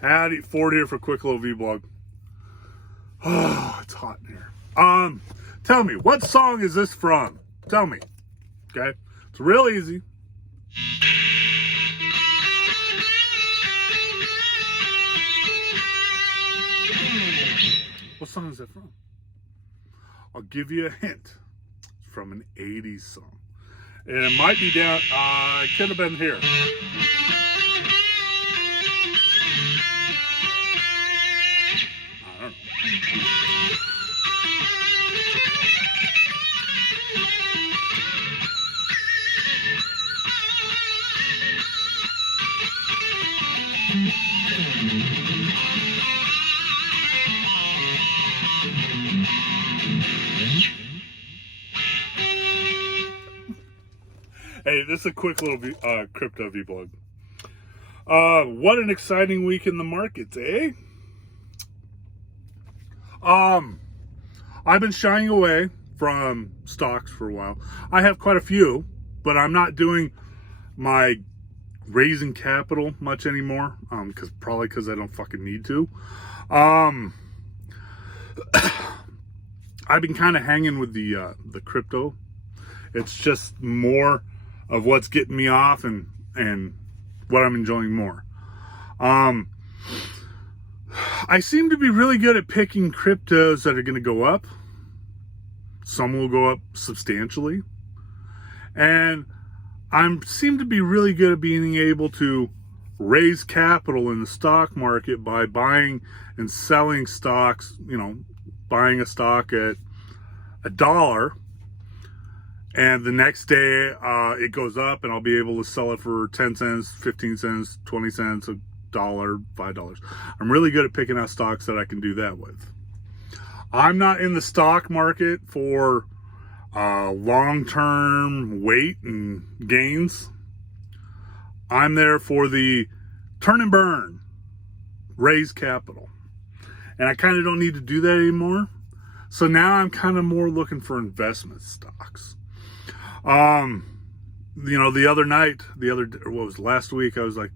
Howdy, Ford here for a quick little vlog. Oh, it's hot in here. Tell me, what song is this from? Tell me. Okay? It's real easy. What song is that from? I'll give you a hint. It's from an 80s song. And it might be down, it could have been here. I don't know. Hey, this is a quick little crypto vlog. What an exciting week in the markets, eh? I've been shying away from stocks for a while. I have quite a few, but I'm not doing my raising capital much anymore. Probably because I don't fucking need to. I've been kind of hanging with the crypto. It's just more of what's getting me off and what I'm enjoying more. I seem to be really good at picking cryptos that are going to go up. Some will go up substantially. And I seem to be really good at being able to raise capital in the stock market by buying and selling stocks, buying a stock at $1, and the next day it goes up and I'll be able to sell it for 10 cents, 15 cents, 20 cents, $1, $5. I'm really good at picking out stocks that I can do that with. I'm not in the stock market for long-term weight and gains. I'm there for the turn and burn, raise capital. And I kind of don't need to do that anymore. So now I'm kind of more looking for investment stocks. Last week, I was like,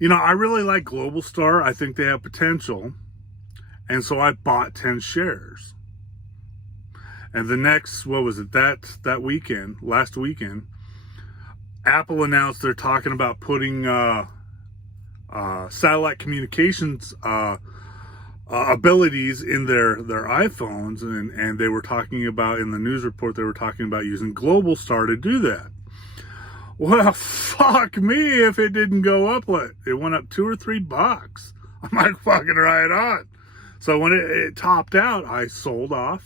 I really like Global Star. I think they have potential. And so I bought 10 shares. And the next, last weekend, Apple announced they're talking about putting satellite communications abilities in their iPhones, and they were talking about, in the news report, they were talking about using Global Star to do that. Well, fuck me if it didn't go up. It went up $2 or $3. I'm like, fucking right on. So when it topped out, I sold off,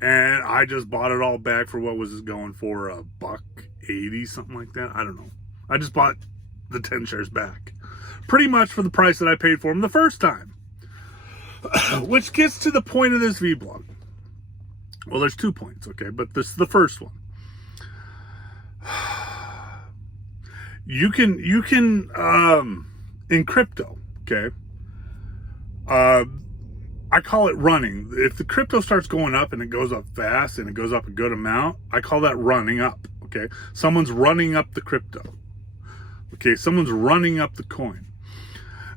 and I just bought it all back for what was it going for, $1.80, something like that. I don't know. I just bought the 10 shares back, pretty much for the price that I paid for them the first time. Which gets to the point of this vlog. Well, there's 2 points, okay, but this is the first one. You can in crypto, okay, I call it running. If the crypto starts going up and it goes up fast and it goes up a good amount, I call that running up, okay? Someone's running up the crypto, okay? Someone's running up the coin.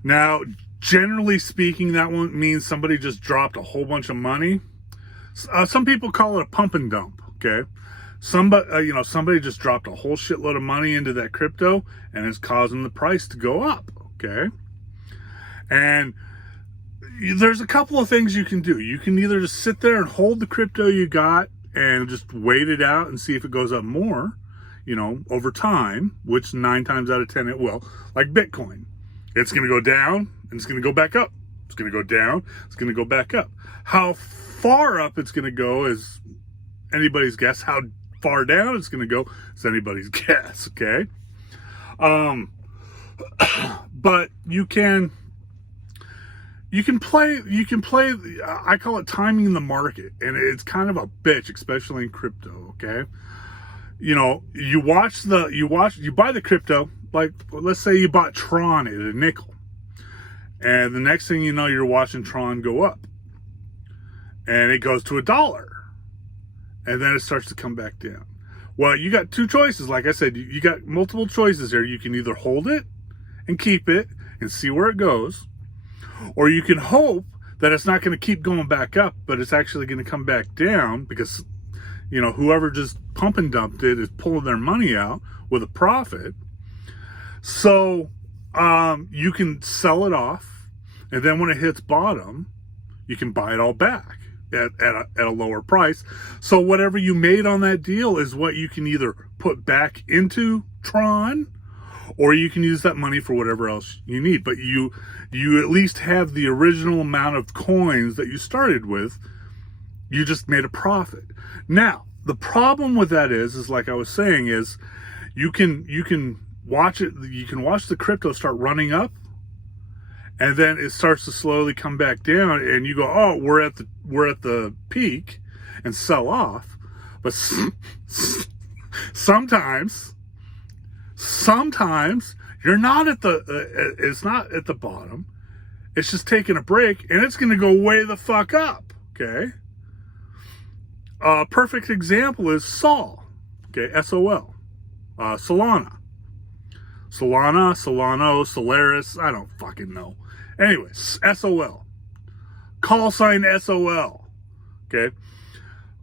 Now, generally speaking, that won't mean somebody just dropped a whole bunch of money. Some people call it a pump and dump, okay? Somebody just dropped a whole shitload of money into that crypto and it's causing the price to go up, okay? And there's a couple of things you can do. You can either just sit there and hold the crypto you got and just wait it out and see if it goes up more, over time, which 9 times out of 10 it will. Like Bitcoin. It's going to go down and it's going to go back up. It's going to go down. It's going to go back up. How far up it's going to go is anybody's guess. How far down it's going to go is anybody's guess. Okay. But you can play, I call it timing the market, and it's kind of a bitch, especially in crypto. Okay. You buy the crypto, like, let's say you bought Tron at a nickel, and the next thing you know, you're watching Tron go up, and it goes to $1, and then it starts to come back down. Well, you got 2 choices. Like I said, you got multiple choices here. You can either hold it and keep it and see where it goes, or you can hope that it's not going to keep going back up, but it's actually going to come back down because, you know, whoever just pump and dumped it is pulling their money out with a profit. So you can sell it off, and then when it hits bottom, you can buy it all back at a lower price. So whatever you made on that deal is what you can either put back into Tron, or you can use that money for whatever else you need. But you at least have the original amount of coins that you started with. You just made a profit. Now, the problem with that is like I was saying, is you can watch it. You can watch the crypto start running up, and then it starts to slowly come back down, and you go, oh, we're at the peak, and sell off. But sometimes you're not at the it's not at the bottom. It's just taking a break, and it's going to go way the fuck up. Okay. A perfect example is Sol. Okay, SOL. Solana, Solano, Solaris. I don't fucking know. Anyways, SOL. Call sign SOL. Okay.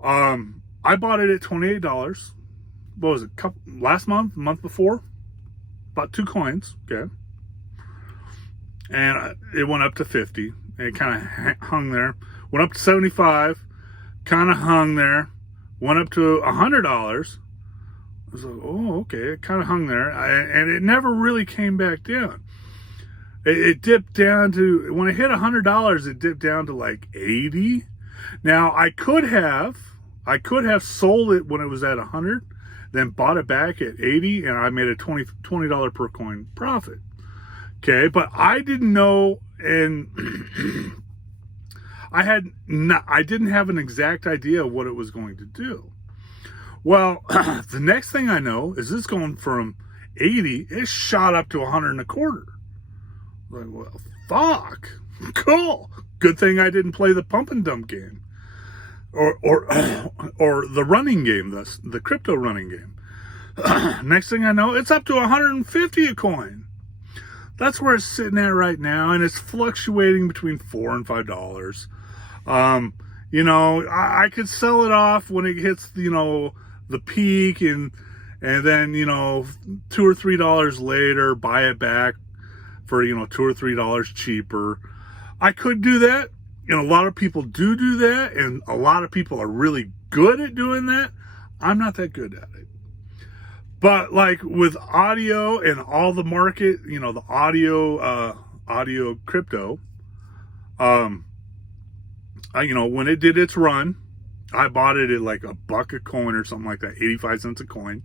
I bought it at $28. What was it? Last month? Month before? Bought 2 coins. Okay. And it went up to 50. And it kind of hung there. Went up to 75. Kind of hung there. Went up to $100. I was like, oh, okay. It kind of hung there. And it never really came back down. It dipped down to, when it hit $100, it dipped down to like 80. Now, I could have sold it when it was at 100, then bought it back at 80, and I made a $20 per coin profit. Okay, but I didn't know, and I didn't have an exact idea of what it was going to do. Well, the next thing I know is it's going from 80, it shot up to 125. Like, well, fuck, cool. Good thing I didn't play the pump and dump game, or the running game, the crypto running game. Next thing I know, it's up to 150 a coin. That's where it's sitting at right now, and it's fluctuating between $4 and $5. You know, I could sell it off when it hits, you know, the peak, and then, you know, $2 or $3 later, buy it back for, you know, $2 or $3 cheaper. I could do that, and a lot of people do that, and a lot of people are really good at doing that. I'm not that good at it. But like with audio and all the market, you know, the audio crypto, you know, when it did its run, I bought it at like $1 a coin or something like that, 85 cents a coin.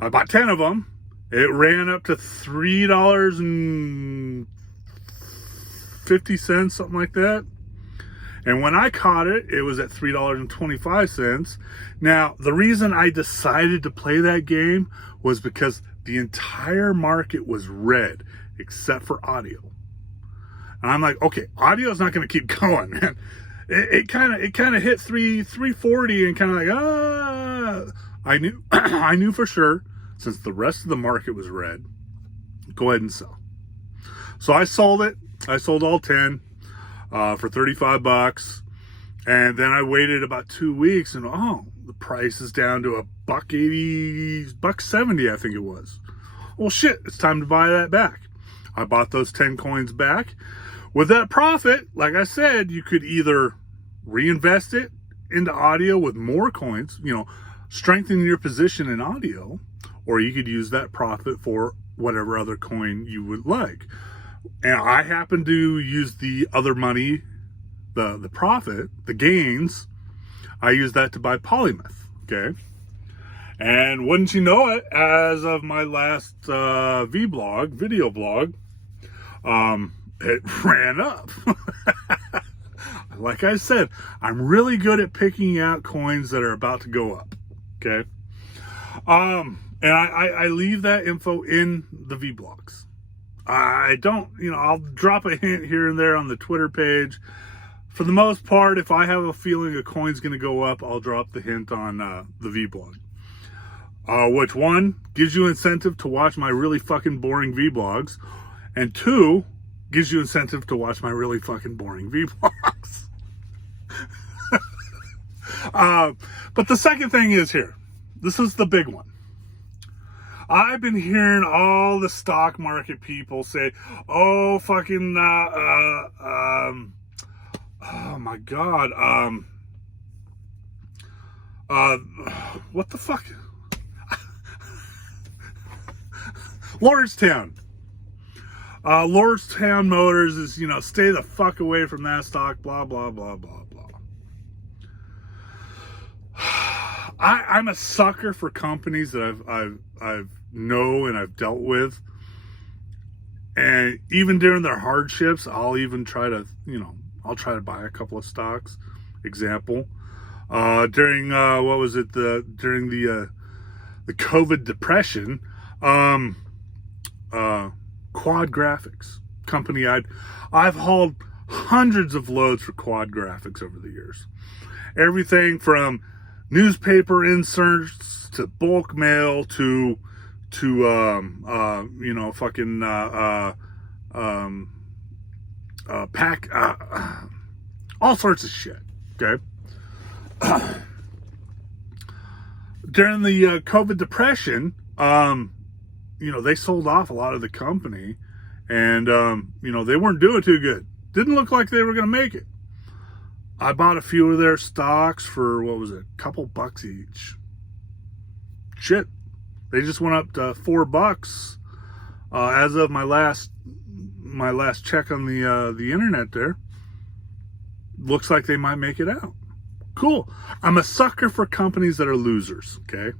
I bought 10 of them. It ran up to $3.50, something like that. And when I caught it, it was at $3.25. Now, the reason I decided to play that game was because the entire market was red, except for audio. And I'm like, okay, audio is not going to keep going, man. It kind of hit 340 and kind of like, I knew for sure, since the rest of the market was red, go ahead and sell. So I sold it. I sold all 10 for $35, and then I waited about 2 weeks, and the price is down to $1.80, $1.70, I think it was. Well, shit, it's time to buy that back. I bought those 10 coins back. With that profit, like I said, you could either reinvest it into audio with more coins, you know, strengthen your position in audio, or you could use that profit for whatever other coin you would like. And I happen to use the other money, the profit, the gains, I use that to buy Polymath, okay? And wouldn't you know it, as of my last video blog, it ran up. Like I said, I'm really good at picking out coins that are about to go up, okay? And I leave that info in the vlogs. I don't, you know, I'll drop a hint here and there on the Twitter page. For the most part, if I have a feeling a coin's going to go up, I'll drop the hint on the vlog. Which one gives you incentive to watch my really fucking boring vlogs, And 2, gives you incentive to watch my really fucking boring vlogs. But the second thing is here. This is the big one. I've been hearing all the stock market people say, oh, fucking, oh my God, what the fuck? Lordstown. Lordstown Motors is, stay the fuck away from that stock, blah, blah, blah, blah, blah. I'm a sucker for companies that I've know and I've dealt with, and even during their hardships, I'll even try to, I'll try to buy a couple of stocks. Example, during during the COVID depression, Quad Graphics company. I've hauled hundreds of loads for Quad Graphics over the years. Everything from newspaper inserts to bulk mail to pack, all sorts of shit. Okay. During the COVID depression, they sold off a lot of the company, and they weren't doing too good. Didn't look like they were going to make it. I bought a few of their stocks for, what was it, a couple bucks each. Shit. They just went up to $4 as of my last check on the internet there. Looks like they might make it out. Cool. I'm a sucker for companies that are losers, okay?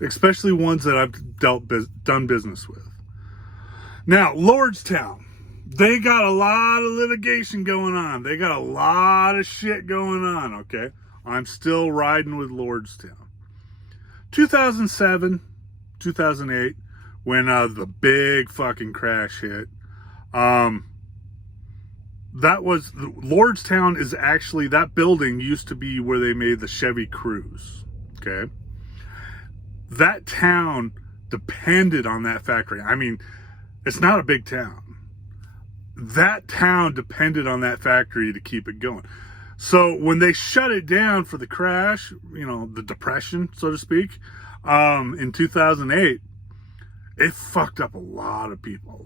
Especially ones that I've done business with. Now, Lordstown. They got a lot of litigation going on. They got a lot of shit going on, okay? I'm still riding with Lordstown. 2007, 2008, when the big fucking crash hit, that was, Lordstown is actually, that building used to be where they made the Chevy Cruze, okay? That town depended on that factory. I mean, it's not a big town. That town depended on that factory to keep it going. So when they shut it down for the crash, the depression, so to speak, in 2008, it fucked up a lot of people.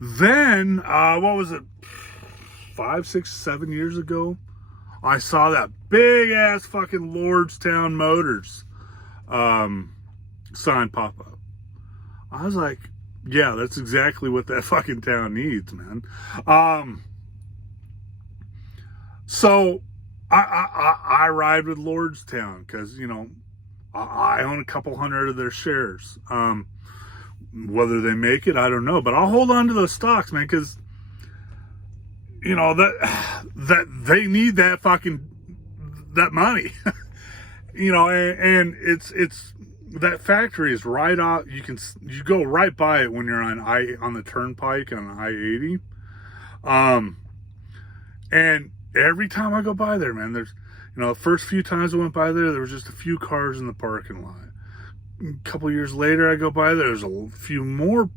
Then, what was it, 5, 6, 7 years ago? I saw that big ass fucking Lordstown Motors sign pop up. I was like, yeah, that's exactly what that fucking town needs, man. So I ride with Lordstown because, I own a couple hundred of their shares. Whether they make it, I don't know, but I'll hold on to those stocks, man, because that they need that money. And it's that factory is right out. You go right by it when you're on the turnpike on I-80. And every time I go by there, man, there's, the first few times I went by there was just a few cars in the parking lot. A couple years later, I go by there's a few more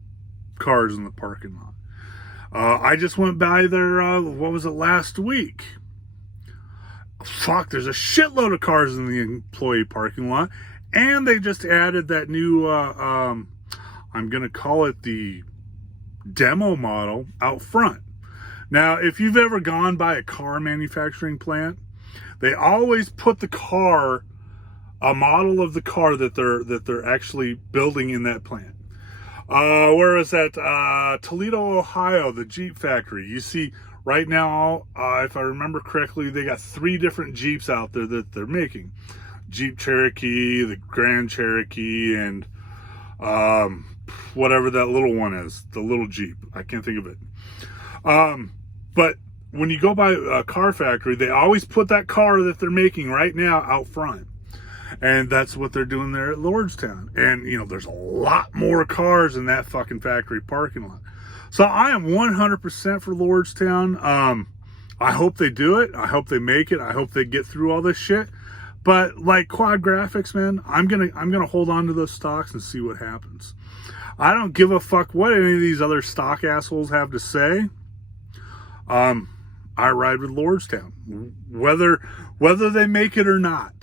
cars in the parking lot. I just went by there, what was it, last week? Fuck, there's a shitload of cars in the employee parking lot. And they just added that new, I'm going to call it the demo model out front. Now, if you've ever gone by a car manufacturing plant, they always put a model of the car that they're actually building in that plant. Where is that? Toledo, Ohio, the Jeep factory. You see right now, if I remember correctly, they got 3 different Jeeps out there that they're making. Jeep Cherokee, the Grand Cherokee, and whatever that little one is, the little Jeep. I can't think of it. But when you go by a car factory, they always put that car that they're making right now out front. And that's what they're doing there at Lordstown. And, there's a lot more cars in that fucking factory parking lot. So I am 100% for Lordstown. I hope they do it. I hope they make it. I hope they get through all this shit. But like Quad Graphics, man, I'm gonna hold on to those stocks and see what happens. I don't give a fuck what any of these other stock assholes have to say. I ride with Lordstown, whether they make it or not.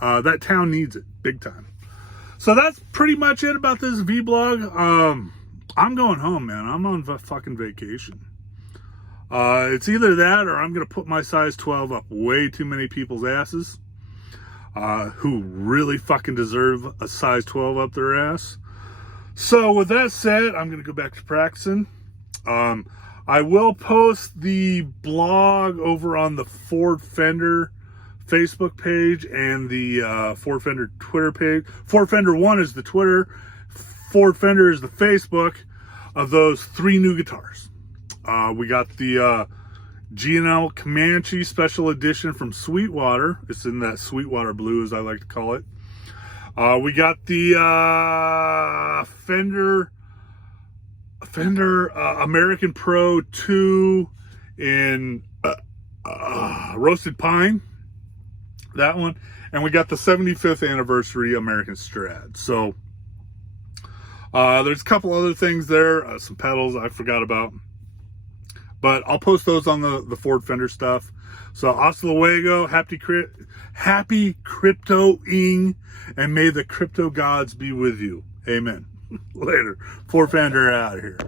That town needs it big time. So that's pretty much it about this vlog. I'm going home, man. I'm on fucking vacation. It's either that or I'm gonna put my size 12 up way too many people's asses, who really fucking deserve a size 12 up their ass. So with that said, I'm gonna go back to practicing. I will post the blog over on the Ford Fender Facebook page and the Ford Fender Twitter page. Ford Fender 1 is the Twitter. Ford Fender is the Facebook of those 3 new guitars. We got the G&L Comanche Special Edition from Sweetwater. It's in that Sweetwater blue, as I like to call it. We got the Fender American Pro 2 in Roasted Pine. That one. And we got the 75th anniversary American Strat. So there's a couple other things there. Some pedals I forgot about. But I'll post those on the Ford Fender stuff. So hasta luego, happy cryptoing, and may the crypto gods be with you. Amen. Later. Ford Fender out of here.